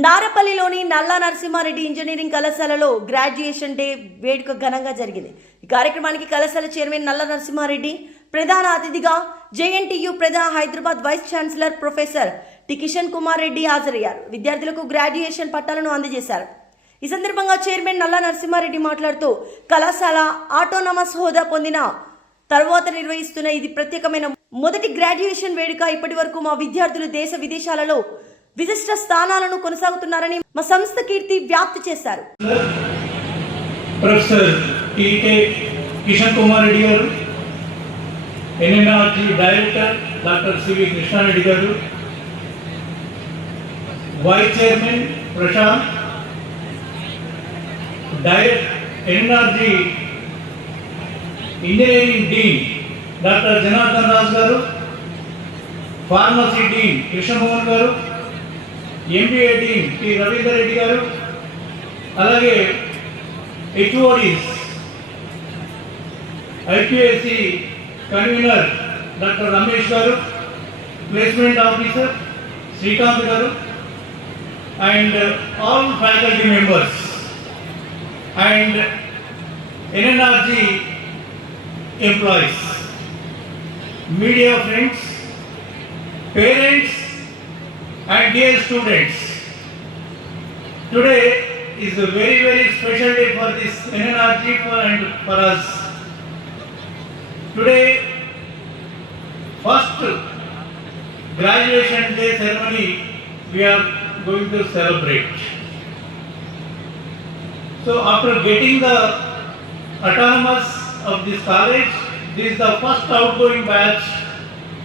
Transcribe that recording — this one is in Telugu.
నారపల్లిలోని నల్లా నరసింహారెడ్డి ఇంజనీరింగ్ కళాశాలలో గ్రాడ్యుయేషన్ డే వేడుక ఘనంగా జరిగింది. ఈ కార్యక్రమానికి కళాశాల చైర్మన్ నల్ల నరసింహారెడ్డి ప్రధాన అతిథిగా జేఎన్టీయు ప్రధాన Hyderabad vice chancellor professor T Kishan Kumar Reddy హాజరయ్యారు. విద్యార్థులకు గ్రాడ్యుయేషన్ పట్టాలను అందజేశారు. ఈ సందర్భంగా చైర్మన్ నల్లా నరసింహారెడ్డి మాట్లాడుతూ కళాశాల ఆటోనమస్ హోదా పొందిన తర్వాత నిర్వహిస్తున్న ఇది ప్రత్యేకమైన మొదటి గ్రాడ్యుయేషన్ వేడుక. ఇప్పటి వరకు మా విద్యార్థులు దేశ విదేశాలలో విశిష్ట స్థానాలను కొనసాగుతున్నారని మా సంస్థ కీర్తి వ్యాప్తి చేశారు. Professor TK Kishan Kumar Reddy garu NNRG director doctor CV Krishna Reddy garu vice chairman Prashanth director NRG engineering dean doctor Janardhan Raju garu pharmacy dean Krishna Mohan garu MPA team T Ravinder Reddy garu? అలాగే HODs IQAC convener doctor Ramesh garu placement officer Srikanth garu and all faculty members and NNRG employees media friends parents and dear students, today is a very very special day for this NNRG and for us. Today, first graduation day ceremony we are going to celebrate. So after getting the autonomous of this college, this is the first outgoing batch